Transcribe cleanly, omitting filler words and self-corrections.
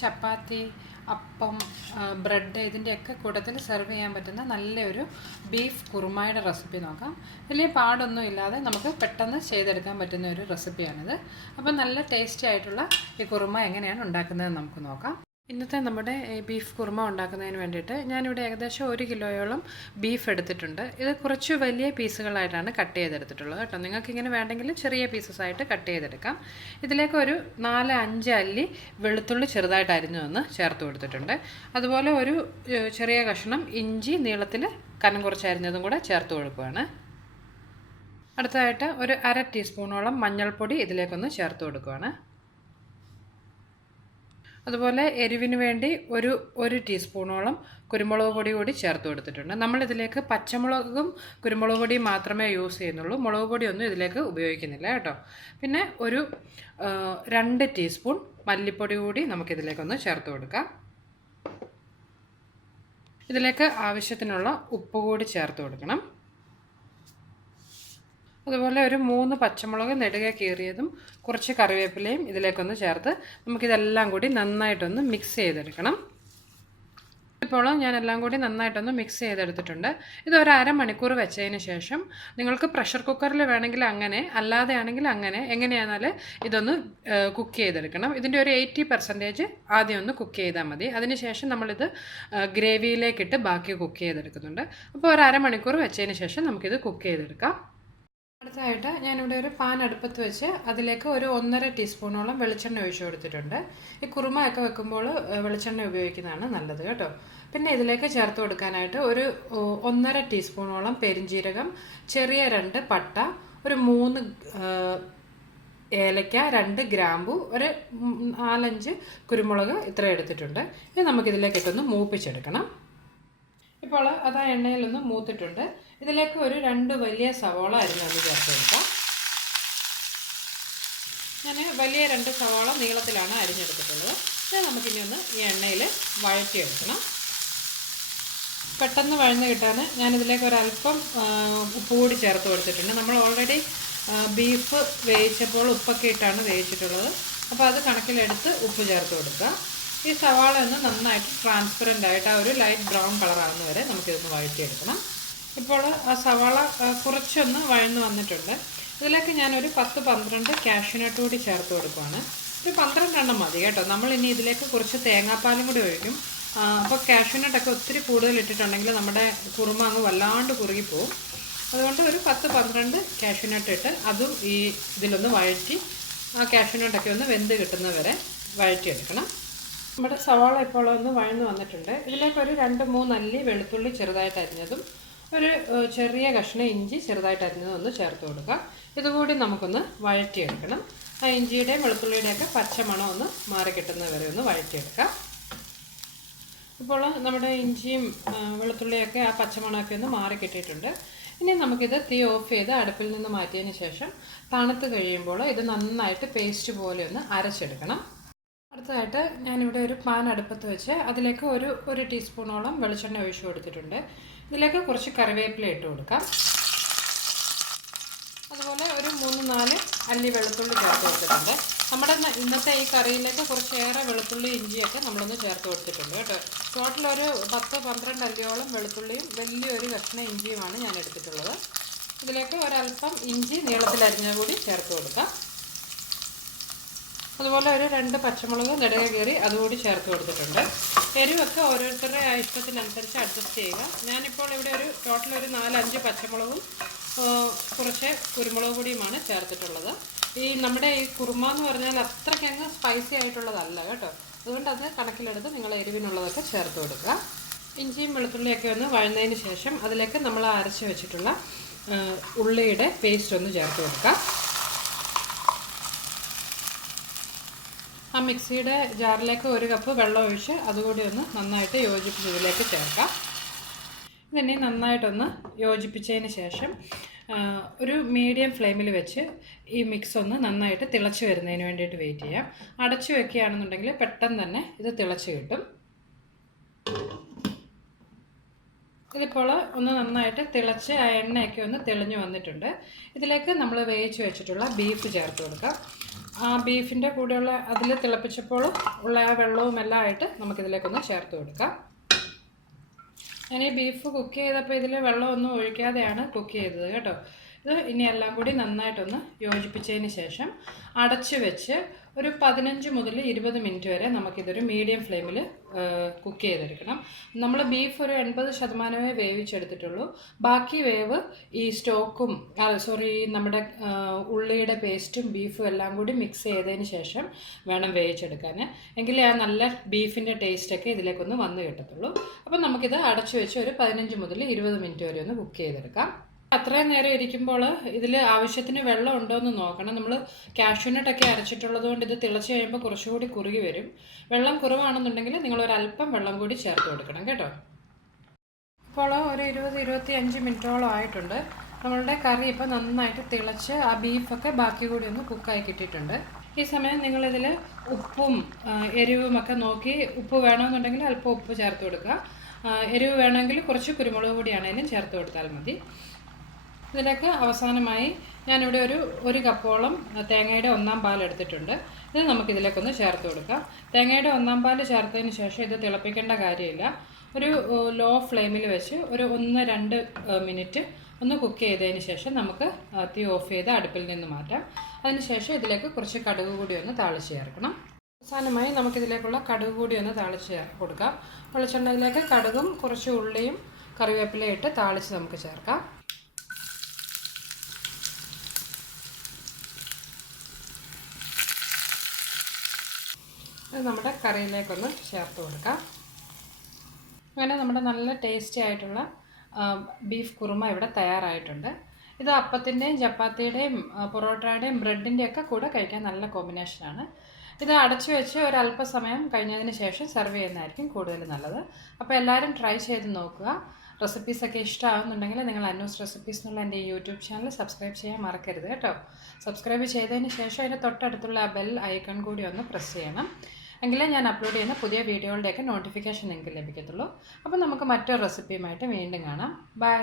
ചപ്പാത്തി, അപ്പം, ബ്രെഡ് ഇതിൻ്റെയൊക്കെ കൂട്ടത്തിൽ സെർവ് ചെയ്യാൻ പറ്റുന്ന നല്ലൊരു ബീഫ് കുറുമയുടെ റെസിപ്പി നോക്കാം. വലിയ പാടൊന്നും ഇല്ലാതെ നമുക്ക് പെട്ടെന്ന് ചെയ്തെടുക്കാൻ പറ്റുന്ന ഒരു റെസിപ്പിയാണിത്. അപ്പോൾ നല്ല ടേസ്റ്റി ആയിട്ടുള്ള ഈ കുറുമ എങ്ങനെയാണ് ഉണ്ടാക്കുന്നതെന്ന് നമുക്ക് നോക്കാം. ഇന്നത്തെ നമ്മുടെ ബീഫ് കുറുമ ഉണ്ടാക്കുന്നതിന് വേണ്ടിയിട്ട് ഞാനിവിടെ ഏകദേശം 1 കിലോയോളം ബീഫ് എടുത്തിട്ടുണ്ട്. ഇത് കുറച്ച് വലിയ പീസുകളായിട്ടാണ് കട്ട് ചെയ്തെടുത്തിട്ടുള്ളത് കേട്ടോ. നിങ്ങൾക്കിങ്ങനെ വേണ്ടെങ്കിൽ ചെറിയ പീസസ് ആയിട്ട് കട്ട് ചെയ്തെടുക്കാം. ഇതിലേക്ക് ഒരു 4-5 അല്ലി വെളുത്തുള്ളി ചെറുതായിട്ട് അരിഞ്ഞു വന്ന് ചേർത്ത് കൊടുത്തിട്ടുണ്ട്. അതുപോലെ ഒരു ചെറിയ കഷ്ണം ഇഞ്ചി നീളത്തിൽ കനം കുറച്ച് അരിഞ്ഞതും കൂടെ ചേർത്ത് കൊടുക്കുകയാണ്. അടുത്തതായിട്ട് ഒരു 1/2 ടീസ്പൂണോളം മഞ്ഞൾപ്പൊടി ഇതിലേക്കൊന്ന് ചേർത്ത് കൊടുക്കുകയാണ്. അതുപോലെ എരിവിന് വേണ്ടി ഒരു ടീസ്പൂണോളം കുരുമുളക് പൊടി കൂടി ചേർത്ത് കൊടുത്തിട്ടുണ്ട്. നമ്മളിതിലേക്ക് പച്ചമുളകും കുരുമുളക് പൊടിയും മാത്രമേ യൂസ് ചെയ്യുന്നുള്ളൂ. മുളക് പൊടിയൊന്നും ഇതിലേക്ക് ഉപയോഗിക്കുന്നില്ല കേട്ടോ. പിന്നെ ഒരു 2 ടീസ്പൂൺ മല്ലിപ്പൊടി കൂടി നമുക്കിതിലേക്കൊന്ന് ചേർത്ത് കൊടുക്കാം. ഇതിലേക്ക് ആവശ്യത്തിനുള്ള ഉപ്പ് കൂടി ചേർത്ത് കൊടുക്കണം. അതുപോലെ ഒരു 3 പച്ചമുളക് നെടുകെ കീറിയതും കുറച്ച് കറിവേപ്പിലയും ഇതിലേക്കൊന്ന് ചേർത്ത് നമുക്കിതെല്ലാം കൂടി നന്നായിട്ടൊന്ന് മിക്സ് ചെയ്തെടുക്കണം. ഇപ്പോൾ ഞാനെല്ലാം കൂടി നന്നായിട്ടൊന്ന് മിക്സ് ചെയ്തെടുത്തിട്ടുണ്ട്. ഇതൊരു അരമണിക്കൂർ വെച്ചതിന് ശേഷം നിങ്ങൾക്ക് പ്രഷർ കുക്കറിൽ വേണമെങ്കിൽ അങ്ങനെ, അല്ലാതെ ആണെങ്കിൽ അങ്ങനെ, എങ്ങനെയാണെന്നാൽ ഇതൊന്ന് കുക്ക് ചെയ്തെടുക്കണം. ഇതിൻ്റെ ഒരു 80% ആദ്യം ഒന്ന് കുക്ക് ചെയ്താൽ മതി. അതിനുശേഷം നമ്മളിത് ഗ്രേവിയിലേക്കിട്ട് ബാക്കി കുക്ക് ചെയ്തെടുക്കുന്നുണ്ട്. അപ്പോൾ ഒരു അരമണിക്കൂർ വെച്ചതിന് ശേഷം നമുക്കിത് കുക്ക് ചെയ്തെടുക്കാം. അടുത്തതായിട്ട് ഞാനിവിടെ ഒരു പാൻ അടുപ്പത്ത് വെച്ച് അതിലേക്ക് ഒരു 1.5 ടീസ്പൂണോളം വെളിച്ചെണ്ണ ഒഴിച്ചു കൊടുത്തിട്ടുണ്ട്. ഈ കുറുമയൊക്കെ വെക്കുമ്പോൾ വെളിച്ചെണ്ണ ഉപയോഗിക്കുന്നതാണ് നല്ലത് കേട്ടോ. പിന്നെ ഇതിലേക്ക് ചേർത്ത് കൊടുക്കാനായിട്ട് ഒരു 1.5 ടീസ്പൂണോളം പെരുംജീരകം, ചെറിയ 2 പട്ട, ഒരു 3 ഏലക്ക, 2 ഗ്രാമ്പു, ഒരു 4-5 കുരുമുളക് ഇത്ര എടുത്തിട്ടുണ്ട്. ഇത് നമുക്കിതിലേക്ക് ഇട്ടൊന്ന് മൂപ്പിച്ചെടുക്കണം. ഇപ്പോൾ അത് ആ എണ്ണയിലൊന്ന് മൂത്തിട്ടുണ്ട്. ഇതിലേക്ക് ഒരു 2 വലിയ സവാള അരിഞ്ഞൊന്ന് ചേർത്ത് കൊടുക്കാം. ഞാൻ വലിയ 2 സവാള നീളത്തിലാണ് അരിഞ്ഞെടുത്തിട്ടുള്ളത്. ഇത് നമുക്കിനി ഒന്ന് ഈ എണ്ണയിൽ വഴറ്റിയെടുക്കണം. പെട്ടെന്ന് വഴന്ന് കിട്ടാൻ ഞാനിതിലേക്ക് ഒരല്പം ഉപ്പ് കൂടി ചേർത്ത് കൊടുത്തിട്ടുണ്ട്. നമ്മൾ ഓൾറെഡി ബീഫ് വേവിച്ചപ്പോൾ ഉപ്പൊക്കെ ഇട്ടാണ് വേവിച്ചിട്ടുള്ളത്. അപ്പോൾ അത് കണക്കിലെടുത്ത് ഉപ്പ് ചേർത്ത് കൊടുക്കുക. ഈ സവാള ഒന്ന് നന്നായിട്ട് ട്രാൻസ്പെറൻ്റ് ആയിട്ട് ആ ഒരു ലൈറ്റ് ബ്രൗൺ കളറാകുന്ന വരെ നമുക്കിതൊന്ന് വഴറ്റിയെടുക്കണം. ഇപ്പോൾ ആ സവാള കുറച്ചൊന്ന് വഴന്ന് വന്നിട്ടുണ്ട്. ഇതിലേക്ക് ഞാനൊരു 10-12 കാഷ്യൂനട്ട് കൂടി ചേർത്ത് കൊടുക്കുകയാണ്. ഒരു 12 എണ്ണം മതി കേട്ടോ. നമ്മളിനി ഇതിലേക്ക് കുറച്ച് തേങ്ങാപ്പാലും കൂടി ഒഴിക്കും. അപ്പോൾ കാഷ്യൂനട്ടൊക്കെ ഒത്തിരി കൂടുതൽ ഇട്ടിട്ടുണ്ടെങ്കിൽ നമ്മുടെ കുറുമ അങ്ങ് വല്ലാണ്ട് കുറുകിപ്പോവും. അതുകൊണ്ട് ഒരു 10-12 കാഷ്യൂനട്ട് ഇട്ട് അതും ഈ ഇതിലൊന്ന് വഴറ്റി ആ കാഷ്യൂനട്ടൊക്കെ ഒന്ന് വെന്ത് കിട്ടുന്നവരെ വഴറ്റിയെടുക്കണം. നമ്മുടെ സവാള ഇപ്പോൾ ഒന്ന് വഴന്ന് വന്നിട്ടുണ്ട്. ഇതിലേക്ക് ഒരു 2-3 അല്ലി വെളുത്തുള്ളി ചെറുതായിട്ട് അരിഞ്ഞതും ഒരു ചെറിയ കഷ്ണം ഇഞ്ചി ചെറുതായിട്ട് അരിഞ്ഞതും ഒന്ന് ചേർത്ത് കൊടുക്കുക. ഇതുകൂടി നമുക്കൊന്ന് വഴറ്റിയെടുക്കണം. ആ ഇഞ്ചിയുടെയും വെളുത്തുള്ളിയുടെയൊക്കെ പച്ചമണം ഒന്ന് മാറി കിട്ടുന്നവരെ ഒന്ന് വഴറ്റിയെടുക്കാം. ഇപ്പോൾ നമ്മുടെ ഇഞ്ചിയും വെളുത്തുള്ളിയൊക്കെ ആ പച്ചമണമൊക്കെ ഒന്ന് മാറി കിട്ടിയിട്ടുണ്ട്. ഇനി നമുക്കിത് തീ ഓഫ് ചെയ്ത് അടുപ്പിൽ നിന്ന് മാറ്റിയതിന് ശേഷം തണുത്ത് കഴിയുമ്പോൾ ഇത് നന്നായിട്ട് പേസ്റ്റ് പോലെ ഒന്ന് അരച്ചെടുക്കണം. അടുത്തതായിട്ട് ഞാനിവിടെ ഒരു പാൻ അടുപ്പത്ത് വെച്ച് അതിലേക്ക് ഒരു ടീസ്പൂണോളം വെളിച്ചെണ്ണ ഒഴിച്ചു കൊടുത്തിട്ടുണ്ട്. ഇതിലേക്ക് കുറച്ച് കറിവേപ്പില ഇട്ട് കൊടുക്കാം. അതുപോലെ ഒരു 3-4 അല്ലി വെളുത്തുള്ളി ചേർത്ത് കൊടുത്തിട്ടുണ്ട്. നമ്മുടെ ഇന്നത്തെ ഈ കറിയിലേക്ക് കുറച്ചേറെ വെളുത്തുള്ളി ഇഞ്ചിയൊക്കെ നമ്മളൊന്ന് ചേർത്ത് കൊടുത്തിട്ടുണ്ട് കേട്ടോ. ടോട്ടൽ ഒരു 10-12 അല്ലിയോളം വെളുത്തുള്ളിയും വലിയൊരു കഷ്ണം ഇഞ്ചിയുമാണ് ഞാൻ എടുത്തിട്ടുള്ളത്. ഇതിലേക്ക് ഒരല്പം ഇഞ്ചി നീളത്തിലരിഞ്ഞ കൂടി ചേർത്ത് കൊടുക്കാം. അതുപോലെ ഒരു 2 പച്ചമുളക് നെടുകെ കീറി അതുകൂടി ചേർത്ത് കൊടുത്തിട്ടുണ്ട്. എരിവൊക്കെ ഓരോരുത്തരുടെ ഇഷ്ടത്തിനനുസരിച്ച് അഡ്ജസ്റ്റ് ചെയ്യുക. ഞാനിപ്പോൾ ഇവിടെ ഒരു ടോട്ടൽ ഒരു 4-5 പച്ചമുളകും കുറച്ച് കുരുമുളക് പൊടിയുമാണ് ചേർത്തിട്ടുള്ളത്. ഈ നമ്മുടെ ഈ കുറുമ എന്ന് പറഞ്ഞാൽ അത്രയ്ക്കങ്ങ് സ്പൈസി ആയിട്ടുള്ളതല്ല കേട്ടോ. അതുകൊണ്ട് അത് കണക്കിലെടുത്ത് നിങ്ങൾ എരിവിനുള്ളതൊക്കെ ചേർത്ത് കൊടുക്കുക. ഇഞ്ചിയും വെളുത്തുള്ളിയൊക്കെ ഒന്ന് വഴന്നതിന് ശേഷം അതിലേക്ക് നമ്മൾ അരച്ച് വെച്ചിട്ടുള്ള ഉള്ളിയുടെ പേസ്റ്റ് ഒന്ന് ചേർത്ത് കൊടുക്കുക. ആ മിക്സിയുടെ ജാറിലേക്ക് 1 കപ്പ് വെള്ളം ഒഴിച്ച് അതുകൂടി ഒന്ന് നന്നായിട്ട് യോജിപ്പിച്ച് ഇതിലേക്ക് ചേർക്കാം. ഇതിനെ നന്നായിട്ടൊന്ന് യോജിപ്പിച്ചതിന് ശേഷം ഒരു മീഡിയം ഫ്ലെയിമിൽ വെച്ച് ഈ മിക്സ് ഒന്ന് നന്നായിട്ട് തിളച്ച് വരുന്നതിന് വേണ്ടിയിട്ട് വെയിറ്റ് ചെയ്യാം. അടച്ചു വെക്കുകയാണെന്നുണ്ടെങ്കിൽ പെട്ടെന്ന് തന്നെ ഇത് തിളച്ച് കിട്ടും. ഇതിപ്പോൾ ഒന്ന് നന്നായിട്ട് തിളച്ച് ആ എണ്ണയൊക്കെ ഒന്ന് തെളിഞ്ഞ് വന്നിട്ടുണ്ട്. ഇതിലേക്ക് നമ്മൾ വേവിച്ച് വെച്ചിട്ടുള്ള ബീഫ് ചേർത്ത് കൊടുക്കാം. ആ ബീഫിൻ്റെ കൂടെയുള്ള അതിൽ തിളപ്പിച്ചപ്പോൾ ഉള്ള ആ വെള്ളവും എല്ലാം ആയിട്ട് നമുക്കിതിലേക്കൊന്ന് ചേർത്ത് കൊടുക്കാം. ഞാൻ ഈ ബീഫ് കുക്ക് ചെയ്തപ്പോൾ ഇതിൽ വെള്ളമൊന്നും ഒഴിക്കാതെയാണ് കുക്ക് ചെയ്തത് കേട്ടോ. ഇത് ഇനി എല്ലാം കൂടി നന്നായിട്ടൊന്ന് യോജിപ്പിച്ചതിന് ശേഷം അടച്ച് വെച്ച് ഒരു 15 മുതൽ 20 മിനിറ്റ് വരെ നമുക്കിതൊരു മീഡിയം ഫ്ലെയിമിൽ കുക്ക് ചെയ്തെടുക്കണം. നമ്മൾ ബീഫ് ഒരു 80% വേവിച്ചെടുത്തിട്ടുള്ളൂ. ബാക്കി വേവ് ഈ സ്റ്റോക്കും നമ്മുടെ ഉള്ളിയുടെ പേസ്റ്റും ബീഫും എല്ലാം കൂടി മിക്സ് ചെയ്തതിന് ശേഷം വേണം വേവിച്ചെടുക്കാൻ. എങ്കിലേ ആ നല്ല ബീഫിൻ്റെ ടേസ്റ്റൊക്കെ ഇതിലേക്കൊന്ന് വന്ന് കിട്ടത്തുള്ളൂ. അപ്പം നമുക്കിത് അടച്ചു വെച്ച് ഒരു 15 മുതൽ 20 മിനിറ്റ് വരെ ഒന്ന് കുക്ക് ചെയ്തെടുക്കാം. അത്രയും നേരം ഇരിക്കുമ്പോൾ ഇതിൽ ആവശ്യത്തിന് വെള്ളം ഉണ്ടോ എന്ന് നോക്കണം. നമ്മൾ കാഷ്യൂനട്ടൊക്കെ അരച്ചിട്ടുള്ളത് കൊണ്ട് ഇത് തിളച്ച് കഴിയുമ്പോൾ കുറച്ചുകൂടി കുറുകി വരും. വെള്ളം കുറവാണെന്നുണ്ടെങ്കിൽ നിങ്ങളൊരല്പം വെള്ളം കൂടി ചേർത്ത് കൊടുക്കണം കേട്ടോ. ഇപ്പോൾ ഒരു 20-25 മിനിറ്റോളം ആയിട്ടുണ്ട്. നമ്മളുടെ കറി ഇപ്പോൾ നന്നായിട്ട് തിളച്ച് ആ ബീഫൊക്കെ ബാക്കി കൂടി ഒന്ന് കുക്കായി കിട്ടിയിട്ടുണ്ട്. ഈ സമയം നിങ്ങളിതിൽ ഉപ്പും എരിവുമൊക്കെ നോക്കി ഉപ്പ് വേണമെന്നുണ്ടെങ്കിൽ അല്പം ഉപ്പ് ചേർത്ത് കൊടുക്കുക. എരിവ് വേണമെങ്കിൽ കുറച്ച് കുരുമുളക് പൊടിയാണെങ്കിലും ചേർത്ത് കൊടുത്താൽ മതി. ഇതിലേക്ക് അവസാനമായി ഞാനിവിടെ ഒരു കപ്പോളം തേങ്ങയുടെ 1-ാം പാൽ എടുത്തിട്ടുണ്ട്. ഇത് നമുക്കിതിലേക്കൊന്ന് ചേർത്ത് കൊടുക്കാം. തേങ്ങയുടെ 1-ാം പാൽ ചേർത്തതിന് ശേഷം ഇത് തിളപ്പിക്കേണ്ട കാര്യമില്ല. ഒരു ലോ ഫ്ലെയിമിൽ വെച്ച് ഒരു 1-2 മിനിറ്റ് ഒന്ന് കുക്ക് ചെയ്തതിന് ശേഷം നമുക്ക് തീ ഓഫ് ചെയ്ത് അടുപ്പിൽ നിന്ന് മാറ്റാം. അതിനുശേഷം ഇതിലേക്ക് കുറച്ച് കടുക് കൂടി ഒന്ന് താളിച്ച് ചേർക്കണം. അവസാനമായി നമുക്കിതിലേക്കുള്ള കടുക് കൂടി ഒന്ന് താളിച്ച് കൊടുക്കാം. വെളിച്ചെണ്ണയിലേക്ക് കടുകും കുറച്ച് ഉള്ളിയും കറിവേപ്പിലയും ഇട്ട് താളിച്ച് നമുക്ക് ചേർക്കാം. ഇത് നമ്മുടെ കറിയിലേക്കൊന്ന് ചേർത്ത് കൊടുക്കാം. അങ്ങനെ നമ്മുടെ നല്ല ടേസ്റ്റി ആയിട്ടുള്ള ബീഫ് കുറുമ ഇവിടെ തയ്യാറായിട്ടുണ്ട്. ഇത് അപ്പത്തിൻ്റെയും ചപ്പാത്തിയുടെയും പൊറോട്ടയുടെയും ബ്രെഡിൻ്റെയൊക്കെ കൂടെ കഴിക്കാൻ നല്ല കോമ്പിനേഷനാണ്. ഇത് അടച്ചു വെച്ച് ഒരല്പസമയം കഴിഞ്ഞതിന് ശേഷം സെർവ് ചെയ്യുന്നതായിരിക്കും കൂടുതൽ നല്ലത്. അപ്പോൾ എല്ലാവരും ട്രൈ ചെയ്ത് നോക്കുക. റെസിപ്പീസൊക്കെ ഇഷ്ടമാകുന്നുണ്ടെങ്കിൽ നിങ്ങൾ അന്നൂസ് റെസിപ്പീസ് എന്നുള്ള എൻ്റെ യൂട്യൂബ് ചാനൽ സബ്സ്ക്രൈബ് ചെയ്യാൻ മറക്കരുത് കേട്ടോ. സബ്സ്ക്രൈബ് ചെയ്തതിന് ശേഷം അതിൻ്റെ തൊട്ടടുത്തുള്ള ബെൽ ഐക്കൺ കൂടി ഒന്ന് പ്രസ് ചെയ്യണം. എങ്കിലേ ഞാൻ അപ്ലോഡ് ചെയ്യുന്ന പുതിയ വീഡിയോകളുടെയൊക്കെ നോട്ടിഫിക്കേഷൻ നിങ്ങൾക്ക് ലഭിക്കത്തുള്ളൂ. അപ്പോൾ നമുക്ക് മറ്റൊരു റെസിപ്പിയുമായിട്ട് വീണ്ടും കാണാം. ബൈ.